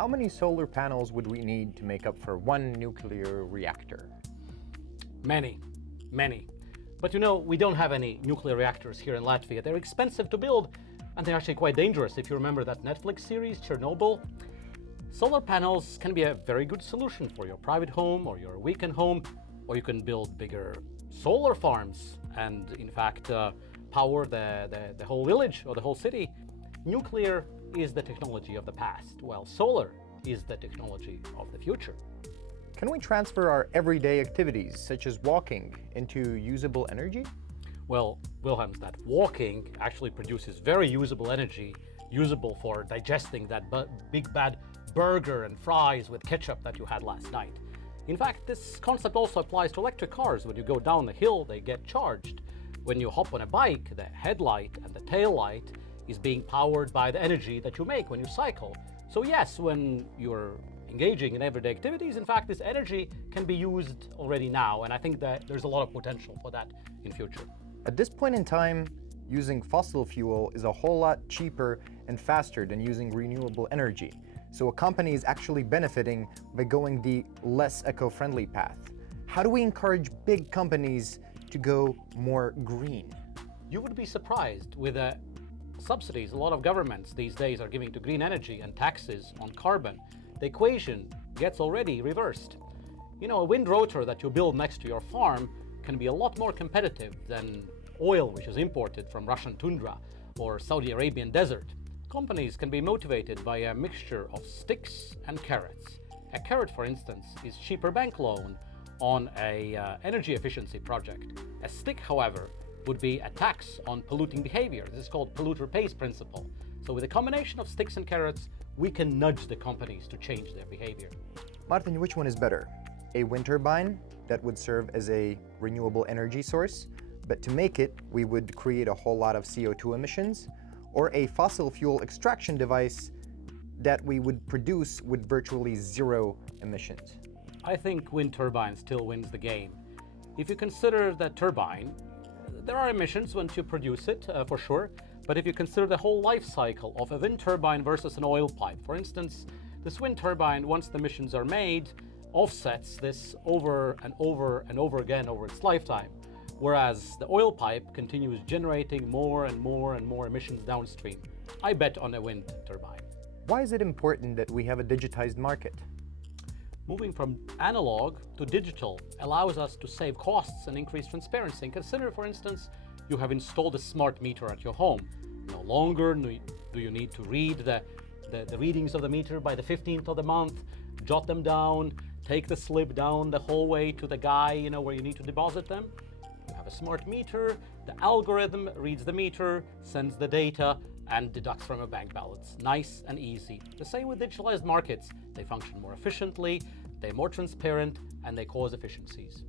How many solar panels would we need to make up for one nuclear reactor? Many. But we don't have any nuclear reactors here in Latvia. They're expensive to build, and they're actually quite dangerous. If you remember that Netflix series, Chernobyl, solar panels can be a very good solution for your private home or your weekend home, or you can build bigger solar farms and, in fact, power the whole village or the whole city. Nuclear is the technology of the past, while solar is the technology of the future. Can we transfer our everyday activities, such as walking, into usable energy? Well, Vihelms, that walking actually produces very usable energy, usable for digesting that big bad burger and fries with ketchup that you had last night. In fact, this concept also applies to electric cars. When you go down the hill, they get charged. When you hop on a bike, the headlight and the tail light is being powered by the energy that you make when you cycle. So yes, when you're engaging in everyday activities, in fact, this energy can be used already now, and I think that there's a lot of potential for that in future. At this point in time, using fossil fuel is a whole lot cheaper and faster than using renewable energy. So a company is actually benefiting by going the less eco-friendly path. How do we encourage big companies to go more green? You would be surprised with the subsidies a lot of governments these days are giving to green energy and taxes on carbon. The equation gets already reversed. A wind rotor that you build next to your farm can be a lot more competitive than oil which is imported from Russian tundra or Saudi Arabian desert. Companies can be motivated by a mixture of sticks and carrots. A carrot, for instance, is cheaper bank loan on a energy efficiency project. A stick, however, would be a tax on polluting behavior. This is called polluter pays principle. So with a combination of sticks and carrots, we can nudge the companies to change their behavior. Martin, which one is better? A wind turbine that would serve as a renewable energy source, but to make it, we would create a whole lot of CO2 emissions, or a fossil fuel extraction device that we would produce with virtually zero emissions? I think wind turbine still wins the game. If you consider the turbine, there are emissions once you produce it, for sure, but if you consider the whole life cycle of a wind turbine versus an oil pipe, for instance, this wind turbine, once the emissions are made, offsets this over and over and over again over its lifetime, whereas the oil pipe continues generating more and more and more emissions downstream. I bet on a wind turbine. Why is it important that we have a digitized market? Moving from analog to digital allows us to save costs and increase transparency. And consider, for instance, you have installed a smart meter at your home. No longer do you need to read the readings of the meter by the 15th of the month, jot them down, take the slip down the whole way to the guy, where you need to deposit them. You have a smart meter, the algorithm reads the meter, sends the data, and deducts from a bank balance. Nice and easy. The same with digitalized markets. They function more efficiently, they're more transparent, and they cause efficiencies.